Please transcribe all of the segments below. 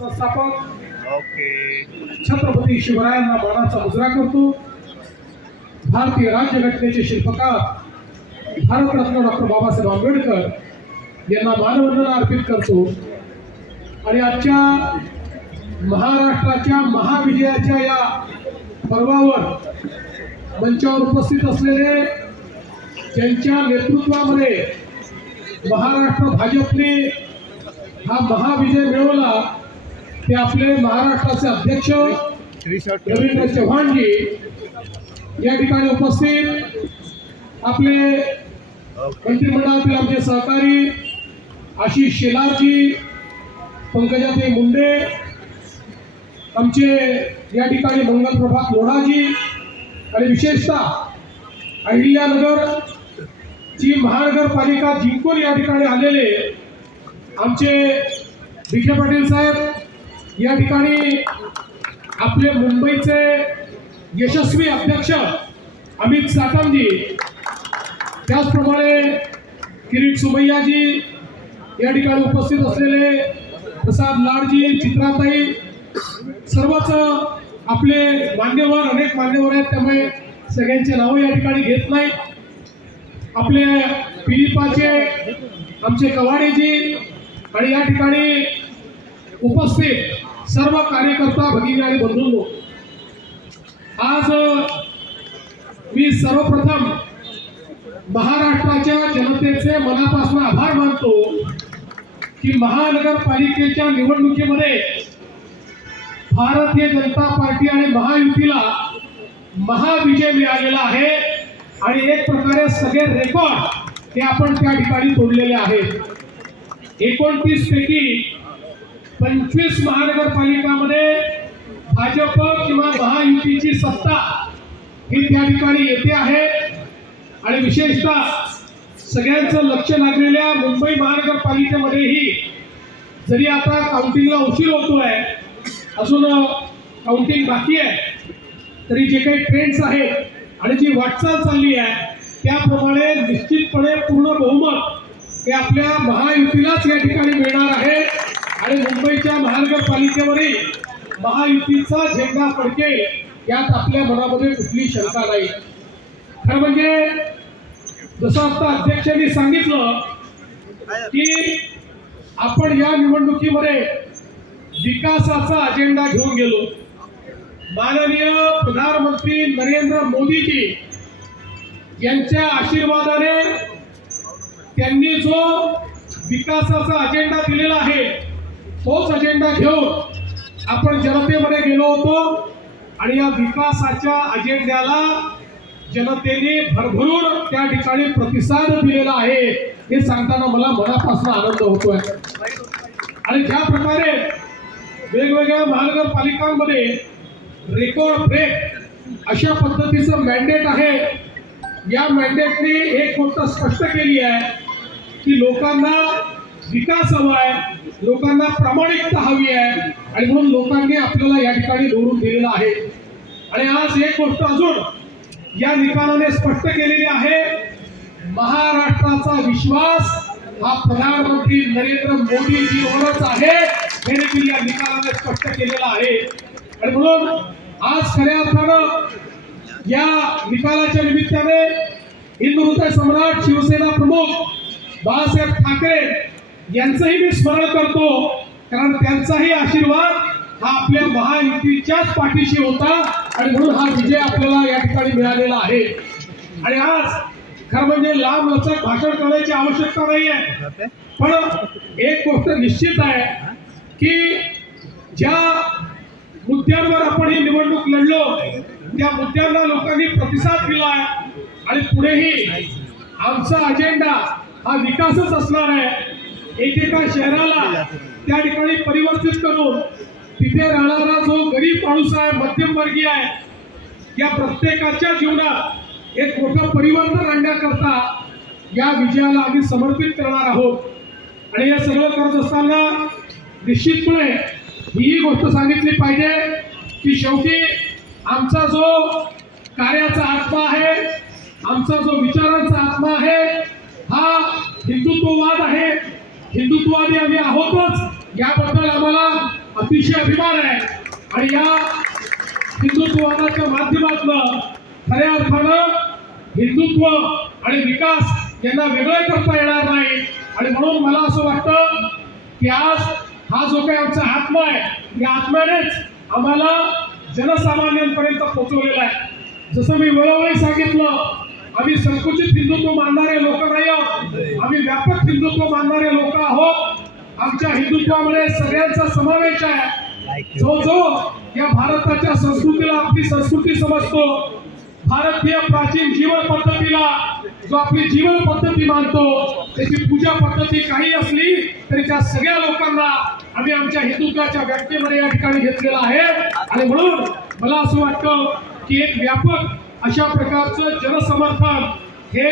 संस्थापक ओके. छत्रपती शिवरायांना मानाचा मुजरा करतो. भारतीय राज्यघटनेचे शिल्पकार भारतरत्न डॉक्टर बाबासाहेब आंबेडकर यांना मानवंदना अर्पित करतो. आणि आजच्या महाराष्ट्राच्या महाविजयाच्या या पर्वावर मंचावर उपस्थित असलेले, ज्यांच्या नेतृत्वामध्ये महाराष्ट्र भाजपने हा महाविजय मिळवला, ते आपले महाराष्ट्राचे अध्यक्ष रवींद्र चव्हाणजी या ठिकाणी उपस्थित, आपले मंत्रिमंडळातील आमचे सहकारी आशिष शेलारजी, पंकजाताई मुंडे, आमचे या ठिकाणी मंगल प्रभात लोढाजी, आणि विशेषतः अहिल्यानगर ची महानगरपालिका जिंकून या ठिकाणी आलेले आमचे विखे पाटील साहेब, या ठिकाणी आपले मुंबईचे यशस्वी अध्यक्ष अमित साटमजी, त्याचप्रमाणे किरीट सुमैयाजी, या ठिकाणी उपस्थित असलेले प्रसाद लाडजी, चित्राताई, सर्वच आपले मान्यवर, अनेक मान्यवर आहेत, त्यामुळे सगळ्यांचे नाव या ठिकाणी घेत नाही. आपले पिलिपाचे आमचे कवाडेजी, आणि या ठिकाणी उपस्थित सर्व कार्यकर्ता भगिनी आणि बंधूंनो, आज मी सर्वप्रथम महाराष्ट्राच्या जनतेचे मनापासून आभार मानतो की महानगरपालिकेच्या निवडणुकीमध्ये भारतीय जनता पार्टी आणि महायुतीला महाविजय मिळालेला आहे. आणि एक प्रकारे सगळे रेकॉर्ड हे आपण त्या ठिकाणी तोडलेले आहेत. 29 पैकी 25 महानगरपालिकामध्ये भाजप किंवा महायुतीची सत्ता ही त्या ठिकाणी येते आहे. आणि विशेषतः सगळ्यांचं लक्ष लागलेल्या मुंबई महानगरपालिकेमध्येही, जरी आता काउंटिंगला उशीर होतोय, अजून काउंटिंग बाकी आहे, तरी जे काही ट्रेंड्स आहेत आणि जी वाटचाल चालली आहे त्याप्रमाणे निश्चितपणे पूर्ण बहुमत हे आपल्या महायुतीलाच या ठिकाणी मिळणार आहे. आणि मुंबईच्या महानगरपालिकेवरील महायुतीचा झेंडा फडकेल यात आपल्या मनामध्ये कुठली शंका नाही. खरं म्हणजे जसं आता अध्यक्षांनी सांगितलं की आपण या निवडणुकीमध्ये विकासाचा अजेंडा घेऊन गेलो. माननीय प्रधानमंत्री नरेंद्र मोदीजी यांच्या आशीर्वादाने त्यांनी जो विकासाचा अजेंडा दिलेला आहे, तोच अजेंडा घेऊन आपण जनतेमध्ये गेलो होतो. आणि या विकासाच्या अजेंड्याला जनतेने भरभरून त्या ठिकाणी प्रतिसाद दिलेला आहे, हे सांगताना मला मनापासून आनंद होतोय. आणि ज्या प्रकारे वेगवेगळ्या महानगरपालिकांमध्ये रेकॉर्ड ब्रेक अशा पद्धतीचं मॅन्डेट आहे, या मॅन्डेटने एक गोष्ट स्पष्ट केली आहे की लोकांना विकास हवा आहे, लोकांना प्रामाणिकता हवी आहे, आणि म्हणून लोकांनी आपल्याला या ठिकाणी निवडून दिलेलं आहे. आणि आज एक गोष्ट अजून या निकालाने स्पष्ट केलेली आहे, महाराष्ट्राचा विश्वास हा प्रधानमंत्री नरेंद्र मोदीजीवरच आहे, हे देखील या निकालाने स्पष्ट केलेलं आहे. आणि म्हणून आज खऱ्या अर्थानं या निकालाच्या निमित्ताने हिंदुहृदय सम्राट शिवसेना प्रमुख बाळासाहेब ठाकरे यांचंही मी स्मरण करतो, कारण त्यांचाही आशीर्वाद हा आपल्या महायुतीच्याच पाठीशी होता. आणि म्हणून हा विजय आपल्याला या ठिकाणी मिळालेला आहे. आणि आज खरं म्हणजे लांब लचक भाषण करण्याची आवश्यकता नाही आहे, पण एक गोष्ट निश्चित आहे की ज्या मुद्द्यांवर आपण ही निवडणूक लढलो, त्या मुद्द्यांना लोकांनी प्रतिसाद दिला आहे. आणि पुढेही आमचा अजेंडा हा विकासच असणार आहे. एकेका शहराला त्या ठिकाणी परिवर्तित करून तिथे राहणारा जो गरीब माणूस आहे, मध्यमवर्गीय आहे, या प्रत्येकाच्या जीवनात एक मोठं परिवर्तन आणण्याकरता या विजयाला आम्ही समर्पित करणार आहोत. आणि हे सगळं करत असताना निश्चितपणे ही गोष्ट सांगितली पाहिजे की शेवटी आमचा जो कार्याचा आत्मा आहे, आमचा जो विचारांचा आत्मा आहे, हा हिंदुत्ववाद आहे. हिंदुत्ववादी आम्ही आहोतच, याबद्दल आम्हाला अतिशय अभिमान आहे आणि या हिंदुत्ववादाच्या माध्यमातून खऱ्या अर्थानं हिंदुत्व आणि विकास यांना वेगळं करता येणार नाही. आणि म्हणून मला असं वाटतं की आज हा जो काही आमचा आत्मा आहे या आत्म्यानेच आम्हाला जनसामान्यांपर्यंत पोहोचवलेला आहे. जसं मी वेळोवेळी सांगितलं, आम्ही संकुचित हिंदुत्व मानणारे लोक नाही आहोत, आम्ही व्यापक हिंदुत्व मानणारे लोक आहोत. आमच्या हिंदुत्वामध्ये सगळ्यांचा समावेश आहे. जो जो या भारताच्या संस्कृतीला आपली संस्कृती समजतो, भारतीय प्राचीन जीवन पद्धतीला जो आपली जीवन पद्धती मानतो, त्याची पूजा पद्धती काही असली तरी त्या सगळ्या लोकांना आम्ही आमच्या हिंदुत्वाच्या व्याख्येमध्ये या ठिकाणी घेतलेला आहे. आणि म्हणून मला असं वाटतं की एक व्यापक अशा प्रकारचं जनसमर्थन हे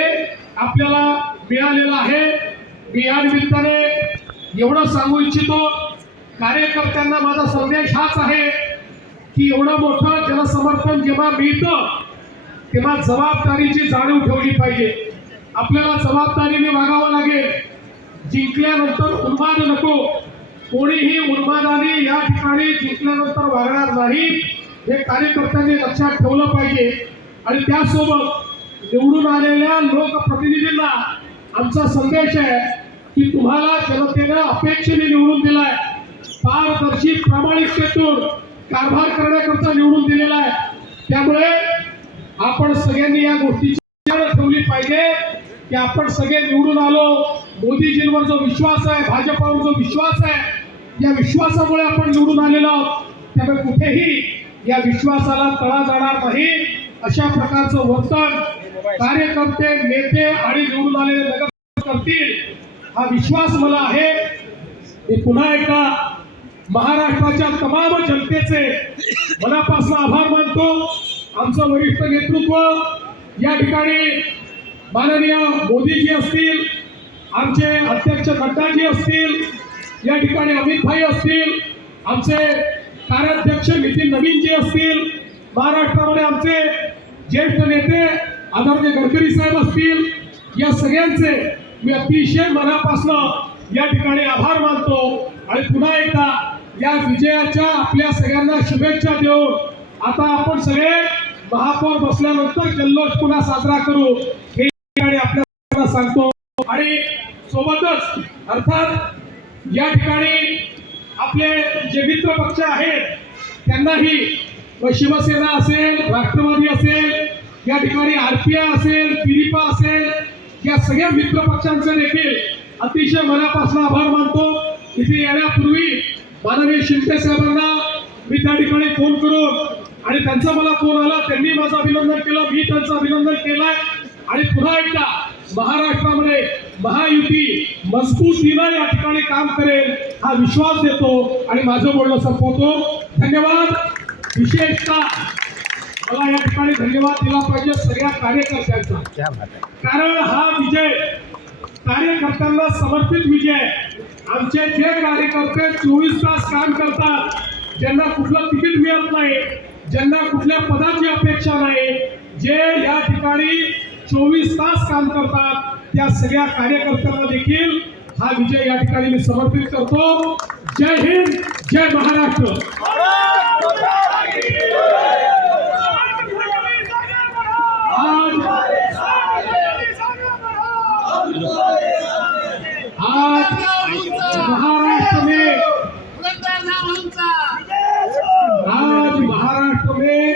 आपल्याला मिळालेलं आहे. मी या निमित्ताने एवढं सांगू इच्छितो, कार्यकर्त्यांना माझा संदेश हाच आहे की एवढं मोठं जनसमर्थन जेव्हा मिळतं तेव्हा जबाबदारीची जाणीव ठेवली पाहिजे. आपल्याला जबाबदारीने वागावं लागेल. जिंकल्यानंतर उन्माद नको, कोणीही उन्मादाने या ठिकाणी जिंकल्यानंतर वागणार नाही, हे कार्यकर्त्यांनी लक्षात ठेवलं पाहिजे. आणि त्यासोबत निवडून आलेल्या लोकप्रतिनिधींना आमचा संदेश आहे की तुम्हाला जनतेने अपेक्षेने निवडून दिलाय, पारदर्शी प्रामाणिकतेतून कारभार करण्याकरता निवडून दिलेला आहे. त्यामुळे आपण सगळ्यांनी या गोष्टीची जाण ठेवली पाहिजे की आपण सगळे निवडून आलो. मोदीजींवर जो विश्वास आहे, भाजपावर जो विश्वास आहे, या विश्वासामुळे आपण निवडून आलेलो आहोत. त्यामुळे कुठेही या विश्वासाला तडा जाणार नाही. अशा प्रकारचं वर्तन कार्यकर्ते, नेते आणि निवडून आलेले नगर करतील, हा विश्वास मला आहे. मी पुन्हा एकदा महाराष्ट्राच्या तमाम जनतेचे मनापासून आभार मानतो. आमचं वरिष्ठ नेतृत्व या ठिकाणी माननीय मोदीजी असतील, आमचे अध्यक्ष नड्डाजी असतील, या ठिकाणी अमित भाई असतील, आमचे कार्याध्यक्ष नितीन नवीनजी असतील, महाराष्ट्रामध्ये आमचे ज्येष्ठ नेते आदरणीय गडकरी साहेब असतील, या सगळ्यांचे मी अतिशय मनापासून या ठिकाणी आभार मानतो. आणि पुन्हा एकदा या विजयाच्या आपल्या सगळ्यांना शुभेच्छा देऊन आता आपण सगळे महापौर बसल्यानंतर जल्लोष पुन्हा साजरा करू हे आपल्याला सांगतो. आणि सोबतच अर्थात या ठिकाणी आपले जे मित्र पक्ष आहेत त्यांनाही, शिवसेना असेल, राष्ट्रवादी असेल, या ठिकाणी आरपीआय असेल, पिरिपा असेल, या सगळ्या मित्र पक्षांचे देखील अतिशय मनापासून आभार मानतो. इथे येण्यापूर्वी माननीय शिंदे साहेबांना मी त्या ठिकाणी फोन करून आणि त्यांचा मला फोन आला, त्यांनी माझं अभिनंदन केलं, मी त्यांचं अभिनंदन केलंय. आणि पुन्हा एकदा महाराष्ट्रामध्ये महायुती मजबूतीनं या ठिकाणी काम करेल हा विश्वास देतो आणि माझं बोलणं संपवतो. धन्यवाद. विशेषतः मला या ठिकाणी धन्यवाद दिला पाहिजे सगळ्या कार्यकर्त्यांचा, कारण हा विजय कार्यकर्त्यांना समर्पित विजय आहे. आमचे जे कार्यकर्ते 24 तास काम करतात, ज्यांना कुठलं तिकीट मिळत नाही, ज्यांना कुठल्या पदाची अपेक्षा नाही, जे या ठिकाणी 24 तास काम करतात, त्या सगळ्या कार्यकर्त्यांना देखील हा विजय या ठिकाणी मी समर्पित करतो. जय हिंद, जय महाराष्ट्र. आज महाराष्ट्र में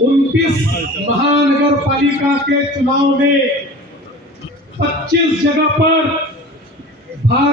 29 महानगर पालिका के चुनाव में 25 जगह पर